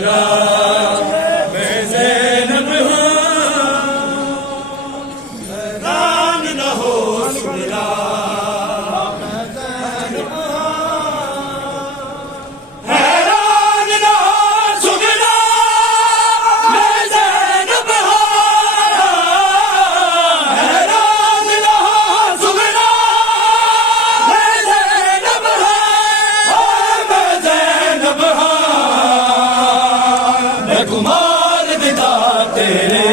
सुगरा मैं ज़ैनब हैरान न हो सुगरा हैरान न हो सुगरा मैं ज़ैनब हैरान न हो सुगरा मैं ज़ैनब मैं ज़ैनब मैं कुमार दिदा तेरे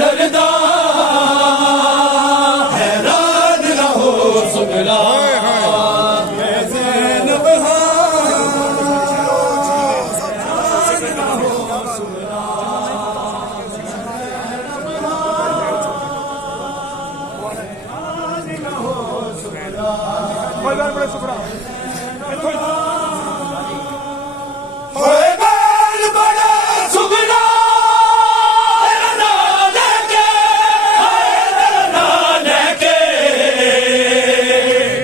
दरदा हैरान न हो सुगरा मैं ज़ैनब होए बैल बड़ा सुगरा तेरा नाम लेके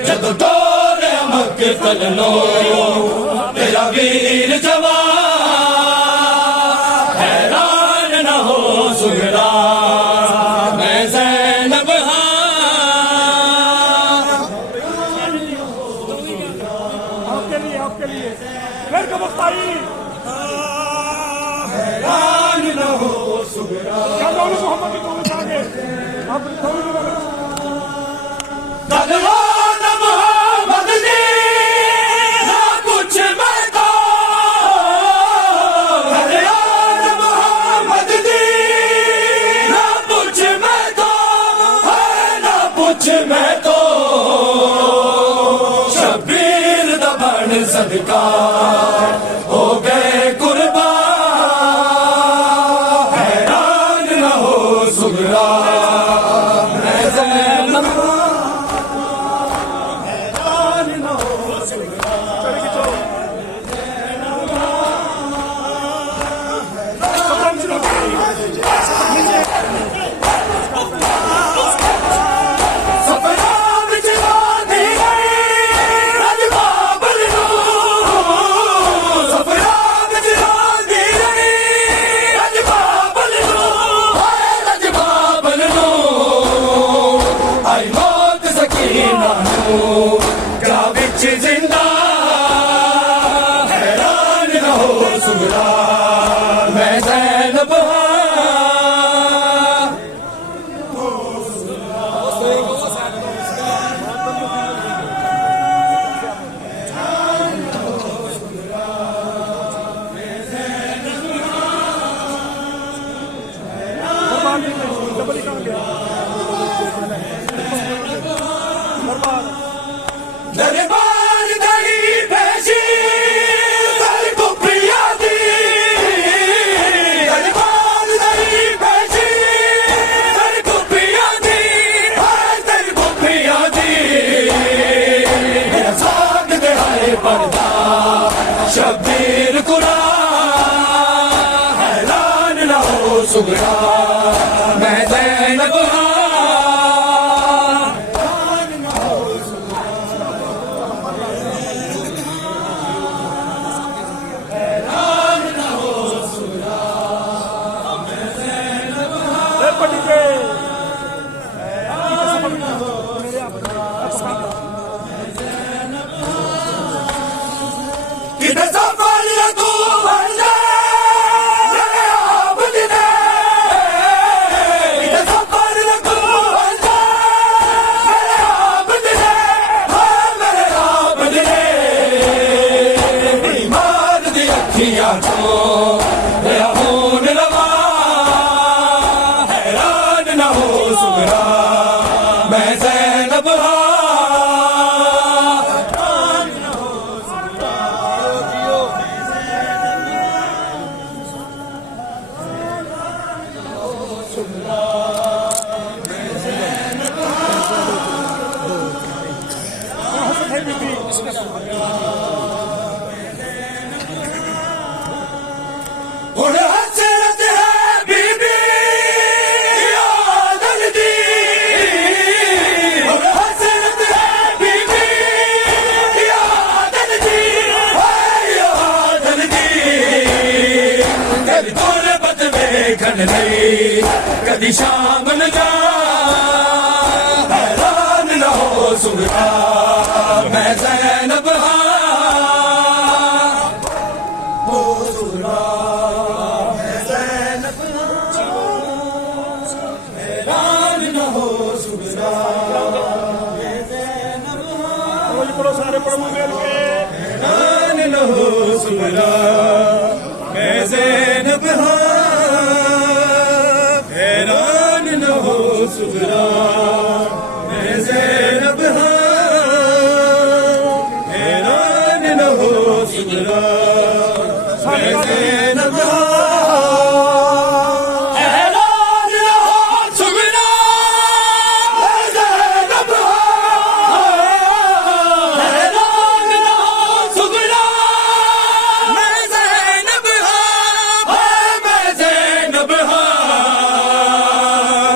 जब तोरे अमक कलनो तेरा वीर जवान हैरान न हो सुगरा मैं ज़ैनब आपके लिए फिर का वक्त आई हैरान न हो सुगरा क्या दौलत मोहम्मद की दौलत आगे आप दगलो न मोहम्मद ने ना कुछ मैं तो दगलो न मोहम्मद ने ना कुछ मैं तो ना कुछ मैं तो शबीर दबन सदका हो गए कुर्बान हैरान न हो सुगरा मैं ज़ैनब हैरान न हो सुगरा सपना विच बांधी गई रज बाबल नूं सपना विच बांधी गई रज बाबल नूं आई मौत सकीना नूं जा विच जिंदा हैरान न हो सुगरा मैं ज़ैनब दरबार दरी पेशी दर कुपिया दी दरबार दरी पेशी दर कुपिया दी दर कुपिया दी मेरा साग दे हाय पर्दा शबीर कुरा हैरान न हो सुगरा मैं ज़ैनब किधर सफर तू बन जा मेरे आबद ने किधर सफर तू बन जा मेरे आबद ने मेरे आबद ने बीमार दी अखियां तो मेरा खून लगा हैरान न हो सुगरा मैं ज़ैनब और हसरत है बीबी यादन दी और हसरत है बीबी यादन दी यादन दी कदी शाम न जा हैरान न हो सुगरा मैं ज़ैनब हाँ हो सुगरा मैं ज़ैनब हाँ हैरान न हो सुगरा मैं ज़ैनब हाँ पढ़ो सारे पढ़ो मिल के हैरान न हो सुगरा मैं ज़ैनब हाँ हैरान न हो सुगरा मैं ज़ैनब हाँ हैरान न हो सुगरा मैं ज़ैनब हाँ हैरान न हो सुगरा मैं ज़ैनब हाँ हैरान न हो सुगरा मैं ज़ैनब हाँ मैं ज़ैनब हाँ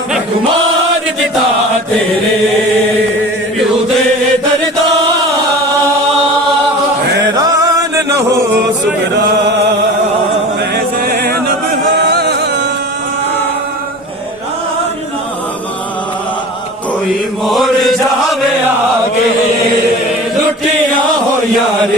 मैं कुमार पिता तेरे प्यो दे दरदा हैरान न हो सुगरा मैं ज़ैनब हाँ हैरान न हो कोई मोड़ जावे आगे लुटिया हो यार